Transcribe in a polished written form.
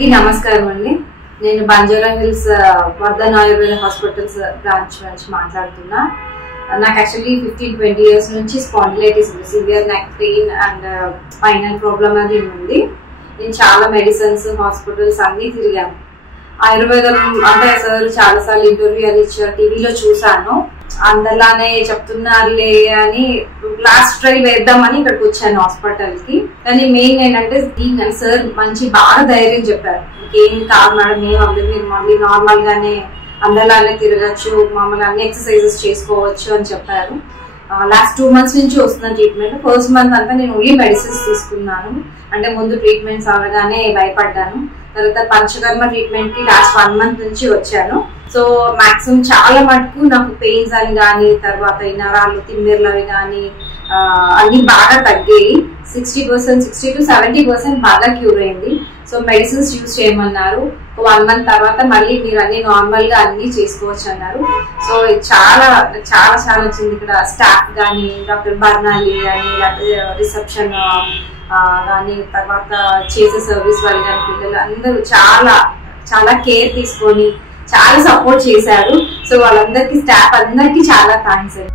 అందరికీ నమస్కారం అండి. నేను Banjara hills Vardhan Ayurveda hospitals branch నుంచి మాట్లాడుతున్నా. నాకు యాక్చువల్లీ 15-20 years నుంచి స్పాండిలైటిస్ ఉంది, severe neck pain and spinal problem అది ఉంది. నేను చాలా మెడిసిన్స్ హాస్పిటల్స్ అన్నీ తిరిగాను. ఆయుర్వేదం అంటే సార్ చాలాసార్లు ఇంటర్వ్యూ అది ఇచ్చారు, టీవీలో చూసాను. అందలానే చెప్తున్నారులే అని లాస్ట్ ట్రై వేద్దామని ఇక్కడికి వచ్చాను హాస్పిటల్ కి. కానీ మెయిన్ ఏంటంటే సార్ మంచి బాగా ధైర్యం చెప్పారు, ఇంకేమి కాదు మేడం, ఏం అవ్వలేదు, మీరు మళ్ళీ నార్మల్ గానే అందలానే తిరగచ్చు, మమ్మల్ని అన్ని ఎక్సర్సైజెస్ చేసుకోవచ్చు అని చెప్పారు. లాస్ట్ 2 months నుంచి వస్తున్న ట్రీట్మెంట్. ఫస్ట్ మంత్ అంతా నేను ఓన్లీ మెడిసిన్స్ తీసుకున్నాను. అంటే ముందు ట్రీట్మెంట్స్ అవగానే భయపడ్డాను. తర్వాత పంచకర్మ ట్రీట్మెంట్ కి లాస్ట్ 1 month నుంచి వచ్చాను. సో మాక్సిమం చాలా మటుకు నాకు పెయిన్స్ అని కానీ, తర్వాత ఈ నరాలు తిమ్మిర్లు అవి కానీ అన్ని బాగా తగ్గాయి. 60% to 70% బాగా క్యూర్ అయింది. సో మెడిసిన్స్ యూజ్ చేయమన్నారు. 1 month తర్వాత మళ్ళీ మీరు అన్ని నార్మల్ గా అన్ని చేసుకోవచ్చు అన్నారు. సో చాలా చాలా చాలా వచ్చింది. ఇక్కడ స్టాఫ్ కానీ, డాక్టర్ బర్నాలి అని, రిసెప్షన్ కానీ, తర్వాత చేసే సర్వీస్ వాళ్ళు కానీ, పిల్లలు అందరూ చాలా చాలా కేర్ తీసుకొని చాలా సపోర్ట్ చేశారు. సో వాళ్ళందరికీ, స్టాఫ్ అందరికీ చాలా థ్యాంక్స్ అండి.